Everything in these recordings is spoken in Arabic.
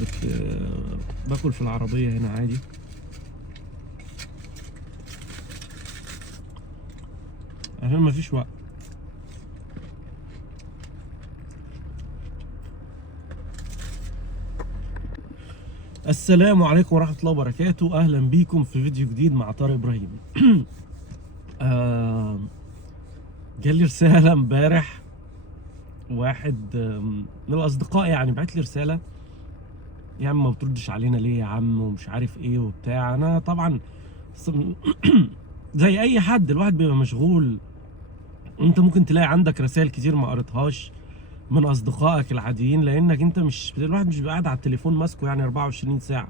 بت... باكل في العربية هنا عادي. عشان مفيش وقت. السلام عليكم ورحمة الله وبركاته، أهلا بيكم في فيديو جديد مع طارق إبراهيم. جالي رسالة امبارح، واحد من الأصدقاء يعني بعت لي رسالة: يا عم ما بتردش علينا ليه يا عم ومش عارف ايه وبتاع. أنا طبعا زي أي حد الواحد بيبقى مشغول. أنت ممكن تلاقي عندك رسائل كتير ما قريتهاش من أصدقائك العاديين، لأنك أنت الواحد مش بيبقى قاعد على التليفون ماسكه يعني 24 ساعة.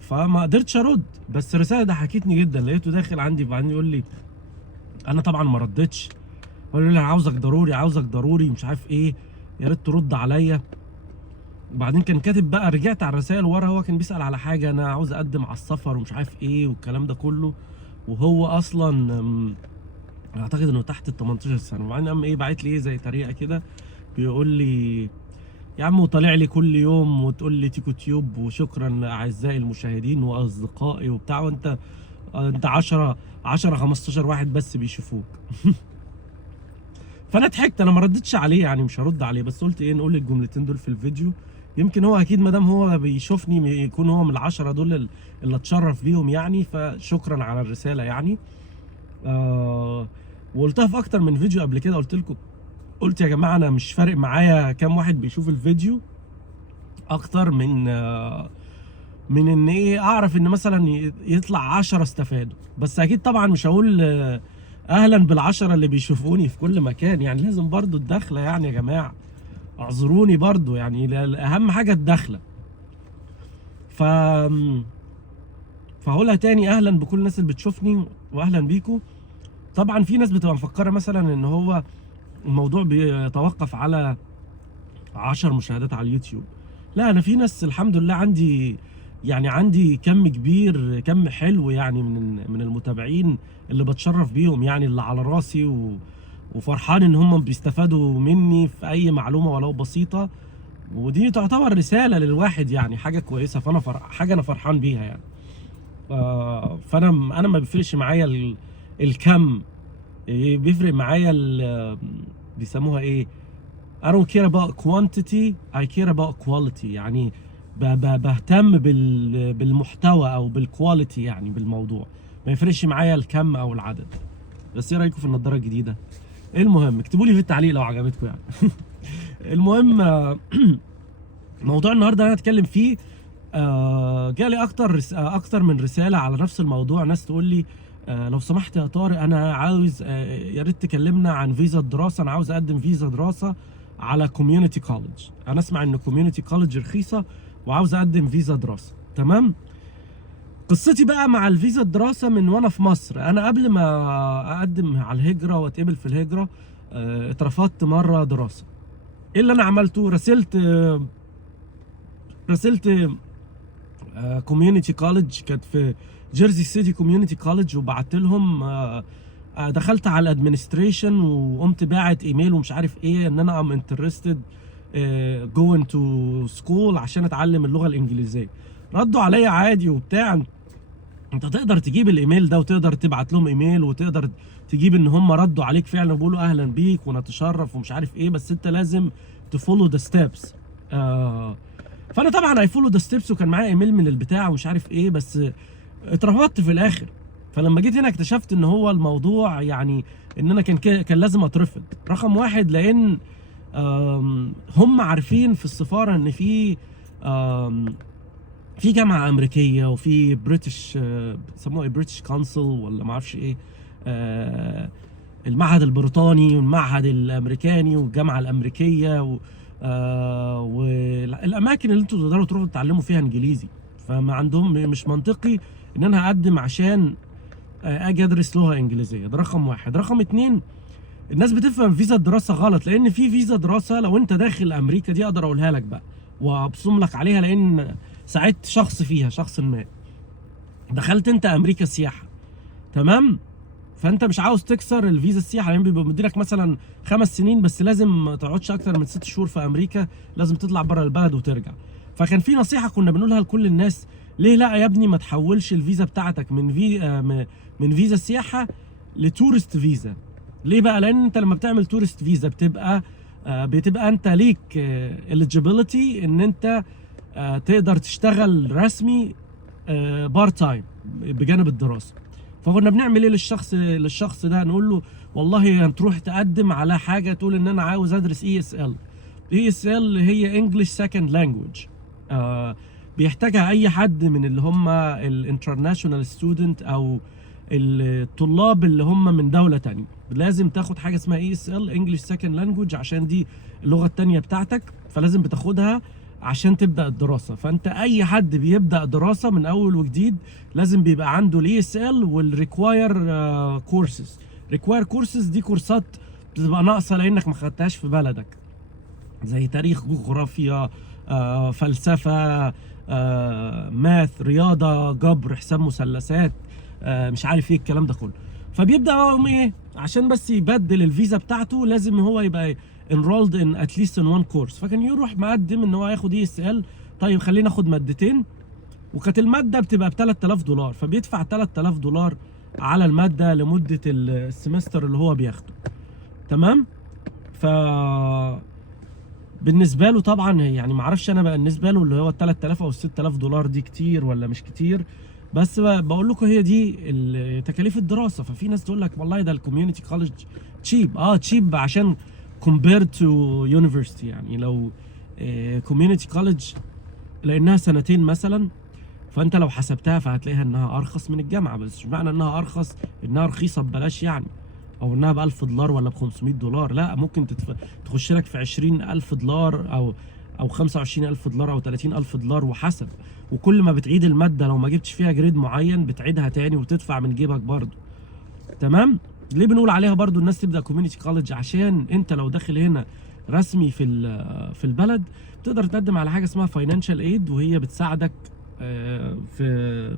فما قدرتش ارد، بس الرساله ضحكتني جدا. لقيته داخل عندي وبعدين يقول لي، انا طبعا ما ردتش، هو يقول لي انا عاوزك ضروري عاوزك ضروري مش عارف ايه، يا ريت ترد عليا. وبعدين كان كاتب بقى، رجعت على الرسائل ورا، هو كان بيسأل على حاجه، انا عاوز اقدم على السفر ومش عارف ايه والكلام ده كله، وهو اصلا اعتقد انه تحت ال 18 سنه. وبعدين قام ايه باعت لي ايه زي طريقه كده، بيقول لي يا عم وطالع لي كل يوم وتقول لي تيكو تيوب وشكرا اعزائي المشاهدين واصدقائي وبتاع، وانت 10 15 واحد بس بيشوفوك. فانا ضحكت، انا ما ردتش عليه يعني، مش هرد عليه، بس قلت ايه نقول الجملتين دول في الفيديو. يمكن هو اكيد ما دام هو بيشوفني يكون هو من ال10 دول اللي اتشرف بيهم يعني، فشكرا على الرساله يعني. وقلتها في اكتر من فيديو قبل كده، قلت لكم، قلت يا جماعه انا مش فارق معايا كام واحد بيشوف الفيديو، اكتر من ان ايه اعرف ان مثلا يطلع 10 استفادوا. بس اكيد طبعا مش هقول اهلا بال10 اللي بيشوفوني في كل مكان، يعني لازم برضو الدخله يعني يا جماعه، اعذروني برضو يعني، اهم حاجه الدخله. ف فهقولها تاني، اهلا بكل الناس اللي بتشوفني واهلا بيكم. طبعا في ناس بتبقى مفكره مثلا ان هو الموضوع بيتوقف على 10 مشاهدات على اليوتيوب. لا، انا في ناس الحمد لله عندي كم كبير، كم حلو يعني من المتابعين اللي بتشرف بيهم يعني، اللي على راسي وفرحان ان هم بيستفادوا مني في اي معلومه ولو بسيطه. ودي تعتبر رساله للواحد يعني، حاجه كويسه، فانا حاجه انا فرحان بيها يعني. فانا ما بيفرقش معايا الكم، بيفرق معايا بيسموها ايه، I don't care about quantity, I care about quality. يعني بهتم بالمحتوى او بالكواليتي يعني بالموضوع، ما يفرقش معايا الكم او العدد. بس ايه رايكم في النضاره الجديده؟ المهم اكتبوا لي في التعليق لو عجبتكم يعني. المهم موضوع النهارده انا هتكلم فيه، جالي اكتر من رساله على نفس الموضوع. ناس تقول لي لو سمحت يا طارق انا عاوز يا ريت تكلمنا عن فيزا الدراسه، انا عاوز اقدم فيزا دراسه على كوميونتي كولج. انا اسمع ان كوميونتي كولج رخيصه وعاوز اقدم فيزا دراسه. تمام. قصتي بقى مع الفيزا الدراسه من وانا في مصر، انا قبل ما اقدم على الهجره واتقبل في الهجره اترفضت مره دراسه. ايه اللي انا عملته؟ رسلت كوميونتي كولج، كانت في جيرسي سيتي كوميونتي كولج، وبعت لهم دخلت على الادمنستريشن وقمت باعت ايميل ومش عارف ايه ان انا ام انترستد جوين تو سكول عشان اتعلم اللغه الانجليزيه. ردوا عليا عادي وبتاع، انت تقدر تجيب الايميل ده وتقدر تبعت لهم ايميل وتقدر تجيب ان هم ردوا عليك فعلا وبيقولوا اهلا بيك ونتشرف ومش عارف ايه، بس انت لازم تفولو ذا ستيبس. فانا طبعا اي فولو ذا ستيبس، وكان معايا ايميل من البتاع ومش عارف ايه، بس اترفضت في الاخر. فلما جيت هنا اكتشفت ان هو الموضوع يعني ان انا كان لازم اترفض. رقم واحد لان هم عارفين في السفاره ان في جامعه امريكيه وفي بريتش، بيسموها بريتش كونسل ولا ما اعرفش ايه، المعهد البريطاني والمعهد الامريكاني والجامعه الامريكيه والاماكن اللي انتوا تقدروا تروحوا تتعلموا فيها انجليزي. فما عندهم، مش منطقي ان انا اقدم عشان اجي ادرس لغه انجليزيه. ده رقم واحد. رقم اتنين، الناس بتفهم فيزا الدراسه غلط، لان في فيزا دراسه لو انت داخل امريكا دي اقدر اقولها لك بقى وابصم لك عليها، لان ساعدت شخص فيها، شخص ما. دخلت انت امريكا سياحه، تمام، فانت مش عاوز تكسر الفيزا السياحه، لان بيبقى مديلك مثلا 5 سنين، بس لازم ما تقعدش اكتر من 6 شهور في امريكا، لازم تطلع بره البلد وترجع. فكان في نصيحه كنا بنقولها لكل الناس: ليه لا يا ابني ما تحولش الفيزا بتاعتك من فيزا سياحه لتورست فيزا؟ ليه بقى؟ لان انت لما بتعمل تورست فيزا بتبقى انت ليك eligibility ان انت تقدر تشتغل رسمي بارت تايم بجانب الدراسه. فكنا بنعمل ايه للشخص ده؟ نقول له والله هتروح تقدم على حاجه تقول ان انا عاوز ادرس ESL. ESL هي انجلش سكند لانجويج، بيحتاجها اي حد من اللي هم الانترناشونال ستودنت او الطلاب اللي هم من دوله تانية. لازم تاخد حاجه اسمها ESL انجلش سكند لانجويج عشان دي اللغه التانية بتاعتك، فلازم بتاخدها عشان تبدا الدراسه. فانت اي حد بيبدا دراسه من اول وجديد لازم بيبقى عنده الاي اس ال والريكواير كورسز. ريكواير كورسز دي كورسات بتبقى ناقصه لانك ما خدتهاش في بلدك، زي تاريخ، جغرافيا، فلسفه، ماث، رياضه، جبر، حساب مثلثات، مش عارف ايه الكلام ده كله. فبيبدا ايه؟ عشان بس يبدل الفيزا بتاعته لازم هو يبقى enrolled in at least in one course. فكان يروح مقدم ان هو ياخد ESL. طيب خلينا ناخد مادتين، وكانت الماده بتبقى ب $3000، فبيدفع $3000 على الماده لمده السمستر اللي هو بياخده. تمام؟ ف بالنسبه له طبعا يعني ما اعرفش انا بقى بالنسبه له اللي هو $3000 او $6000 دي كتير ولا مش كتير، بس بقول لكم هي دي تكاليف الدراسه. ففي ناس تقول لك والله ده الكوميونتي كولج تشيب. تشيب عشان compared to university. يعني لو community college لانها سنتين مثلا، فانت لو حسبتها فهتلاقيها انها ارخص من الجامعه. بس مش معنى انها ارخص انها رخيصه ببلاش يعني، او انها $1000 ولا $500. لا، ممكن تخش لك في $20000 او $25000 او $30000 وحسب. وكل ما بتعيد الماده لو ما جبتش فيها جريد معين بتعيدها تاني وتدفع من جيبك برضو. تمام؟ ليه بنقول عليها برضو الناس تبدا كوميونتي كولج؟ عشان انت لو داخل هنا رسمي في البلد تقدر تقدم على حاجه اسمها فاينانشال ايد، وهي بتساعدك في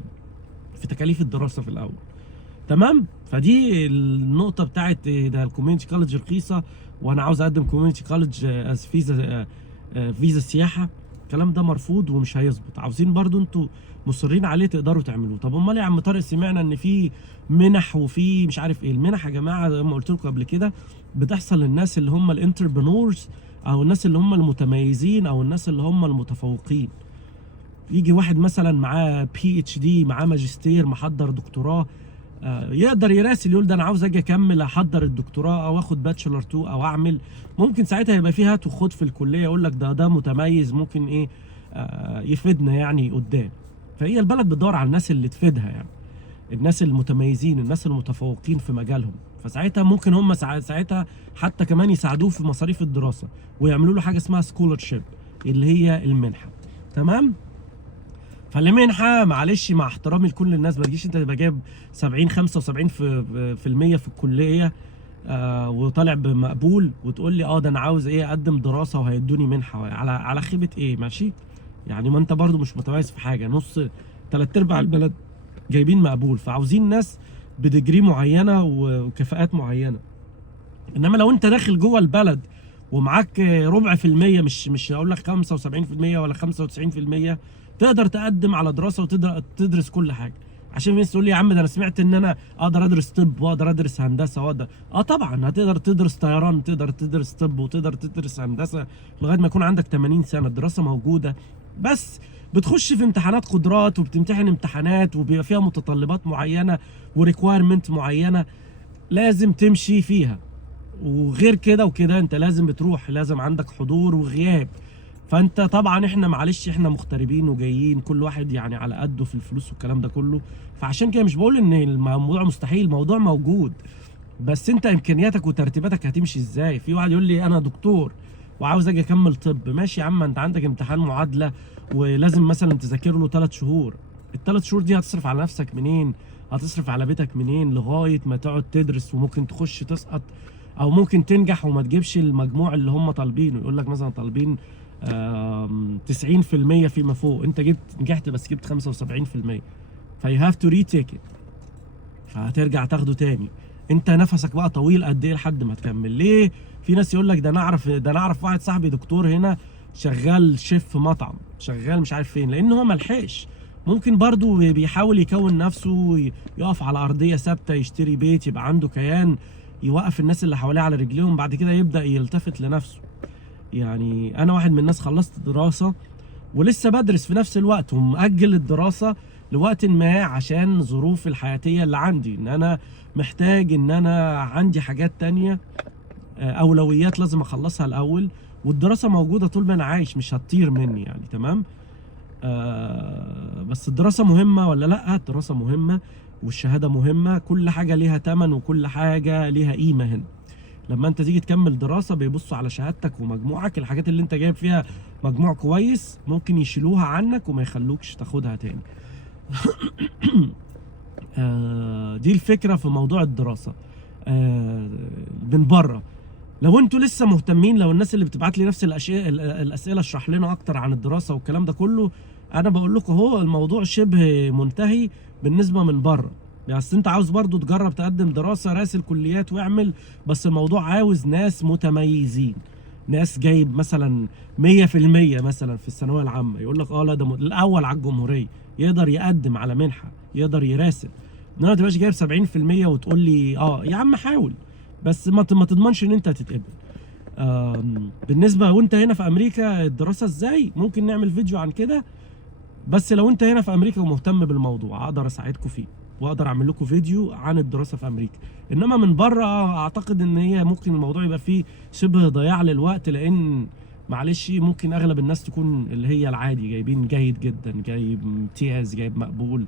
تكاليف الدراسه في الاول. تمام؟ فدي النقطه بتاعت ده الكوميونتي كولج رخيصه وانا عاوز اقدم كوميونتي كولج از فيزا سياحه. الكلام ده مرفوض ومش هيظبط. عاوزين برضو انتوا مصرين عليه تقدروا تعملوه. طب امال يا عم طارق سمعنا ان في منح وفي مش عارف ايه. المنح يا جماعه زي ما قلت لكم قبل كده بتحصل للناس اللي هم الانتربرنورز او الناس اللي هم المتميزين او الناس اللي هم المتفوقين. يجي واحد مثلا معاه PhD، معاه ماجستير، محضر دكتوراه، يقدر يراسل يقول ده انا عاوز اجي اكمل احضر الدكتوراه او اخد باتشلر 2 او اعمل. ممكن ساعتها يبقى فيه هات وخد في الكليه، يقول لك ده متميز ممكن ايه يفيدنا يعني قدام. فهي البلد بتدور على الناس اللي تفيدها، يعني الناس المتميزين، الناس المتفوقين في مجالهم. فساعتها ممكن هم ساعتها حتى كمان يساعدوه في مصاريف الدراسه ويعملوا له حاجه اسمها سكولرشيب اللي هي المنحه. تمام؟ فالمنحه معلش مع احترامي لكل الناس ما تجيش انت تبقى جايب 75 في المية في الكليه وطالع بمقبول وتقول لي ده انا عاوز ايه اقدم دراسه وهيدوني منحه. على خيبه ايه؟ ماشي؟ يعني ما انت برضو مش متميز في حاجه. نص 3/4 البلد جايبين مقبول، فعاوزين ناس بديجري معينه وكفاءات معينه. انما لو انت داخل جوه البلد ومعاك ربع في المية، مش هقول لك 75% ولا 95%، تقدر تقدم على دراسه وتقدر تدرس كل حاجه. عشان الناس تقول لي يا عم ده انا سمعت ان انا اقدر ادرس طب واقدر ادرس هندسه واقدر طبعا هتقدر تدرس طيران، تقدر تدرس طب وتقدر تدرس هندسه لغايه ما يكون عندك 80 سنه. الدراسه موجوده، بس بتخش في امتحانات قدرات وبتمتحن امتحانات وبيبقى فيها متطلبات معينه وريكوايرمنت معينه لازم تمشي فيها. وغير كده وكده انت لازم بتروح، لازم عندك حضور وغياب. فانت طبعا احنا معلش احنا مغتربين وجايين كل واحد يعني على قده في الفلوس والكلام ده كله. فعشان كده مش بقول ان الموضوع مستحيل، الموضوع موجود، بس انت امكانياتك وترتيباتك هتمشي ازاي. في واحد يقول لي انا دكتور وعاوز اجي اكمل طب. ماشي يا عم، انت عندك امتحان معادله ولازم مثلا تذاكر له 3 شهور. ال3 شهور دي هتصرف على نفسك منين؟ هتصرف على بيتك منين لغايه ما تقعد تدرس؟ وممكن تخش تسقط او ممكن تنجح وما تجيبش المجموع اللي هم طالبينه. يقول لك مثلا طالبين 90% فيما فوق، انت نجحت بس جبت 75%، فيو هاف تو ريتيك ات، فهترجع تاخده تاني. انت نفسك بقى طويل قد ايه لحد ما تكمل؟ ليه في ناس يقول لك ده انا اعرف واحد صاحبي دكتور هنا شغال شيف في مطعم، شغال مش عارف فين، لان هو ملحقش. ممكن برضو بيحاول يكون نفسه، يقف على ارضيه ثابته، يشتري بيت، يبقى عنده كيان، يوقف الناس اللي حواليه على رجليهم، بعد كده يبدا يلتفت لنفسه. يعني انا واحد من الناس خلصت دراسه ولسه بدرس في نفس الوقت، ومأجل الدراسه لوقت ما عشان ظروف الحياتيه اللي عندي، ان انا محتاج، ان انا عندي حاجات تانية، اولويات لازم اخلصها الاول. والدراسه موجوده طول ما انا عايش، مش هتطير مني يعني. تمام. بس الدراسه مهمه ولا لا؟ الدراسه مهمه، والشهاده مهمه، كل حاجه ليها تمن وكل حاجه ليها قيمه. هنا لما انت تيجي تكمل دراسه بيبصوا على شهادتك ومجموعك، الحاجات اللي انت جايب فيها مجموع كويس ممكن يشيلوها عنك وما يخلوكش تاخدها تاني. دي الفكره في موضوع الدراسه من بره. لو انتوا لسه مهتمين، لو الناس اللي بتبعت لي نفس الاسئله اشرح لنا اكتر عن الدراسه والكلام ده كله، انا بقول لكم هو الموضوع شبه منتهي بالنسبه من بره. بس انت عاوز برضو تجرب تقدم دراسه، راسل كليات واعمل، بس الموضوع عاوز ناس متميزين، ناس جايب مثلا 100% مثلا في الثانويه العامه، يقول لك لا ده الاول على الجمهوريه، يقدر يقدم على منحه، يقدر يراسل. انما ما تبقاش جايب 70% وتقول لي يا عم حاول، بس ما تضمنش ان انت هتتقبل. بالنسبه وانت هنا في امريكا الدراسه ازاي، ممكن نعمل فيديو عن كده. بس لو انت هنا في امريكا ومهتم بالموضوع اقدر اساعدكم فيه، واقدر اعمل لكم فيديو عن الدراسه في امريكا. انما من بره اعتقد ان هي ممكن الموضوع يبقى فيه شبه ضياع للوقت، لان معلش ممكن اغلب الناس تكون اللي هي العادي، جايبين جيد جدا، جايب امتياز، جايب مقبول،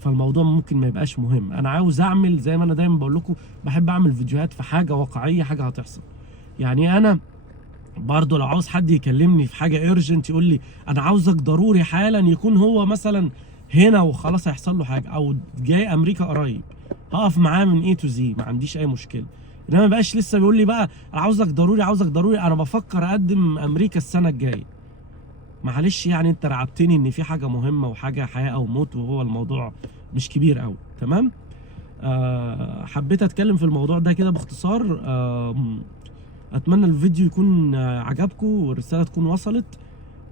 فالموضوع ممكن ما يبقاش مهم. انا عاوز اعمل زي ما انا دايما بقول لكم، بحب اعمل فيديوهات في حاجه واقعيه، حاجه هتحصل. يعني انا برضو لو عاوز حد يكلمني في حاجه ايرجنت، يقول لي انا عاوزك ضروري حالا، يكون هو مثلا هنا وخلاص هيحصل له حاجه، او جاي امريكا قريب، هقف معاه من اي تو زي، ما عنديش اي مشكله. انما ما بقاش لسه بيقول لي بقى انا عاوزك ضروري، عاوزك ضروري، انا بفكر اقدم امريكا السنه الجايه. معلش يعني انت رعبتني ان في حاجه مهمه وحاجه حياه او موت، وهو الموضوع مش كبير قوي. تمام. حبيت اتكلم في الموضوع ده كده باختصار. اتمنى الفيديو يكون عجبكم والرساله تكون وصلت.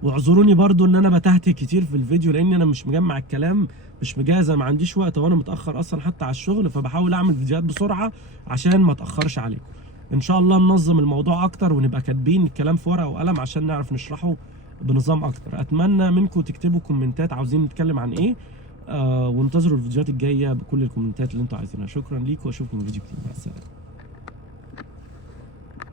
واعذروني برضو ان انا بتهته كتير في الفيديو، لان انا مش مجمع الكلام، مش مجهز، ما عنديش وقت، وانا متاخر اصلا حتى على الشغل، فبحاول اعمل فيديوهات بسرعه عشان ما اتاخرش عليكم. ان شاء الله ننظم الموضوع اكتر، ونبقى كاتبين الكلام في ورقه وقلم عشان نعرف نشرحه بنظام اكتر. اتمنى منكم تكتبوا كومنتات عاوزين نتكلم عن ايه، وانتظروا الفيديوهات الجايه بكل الكومنتات اللي انتوا عايزينها. شكرا ليكم، واشوفكم في فيديو جديد. مع السلامه.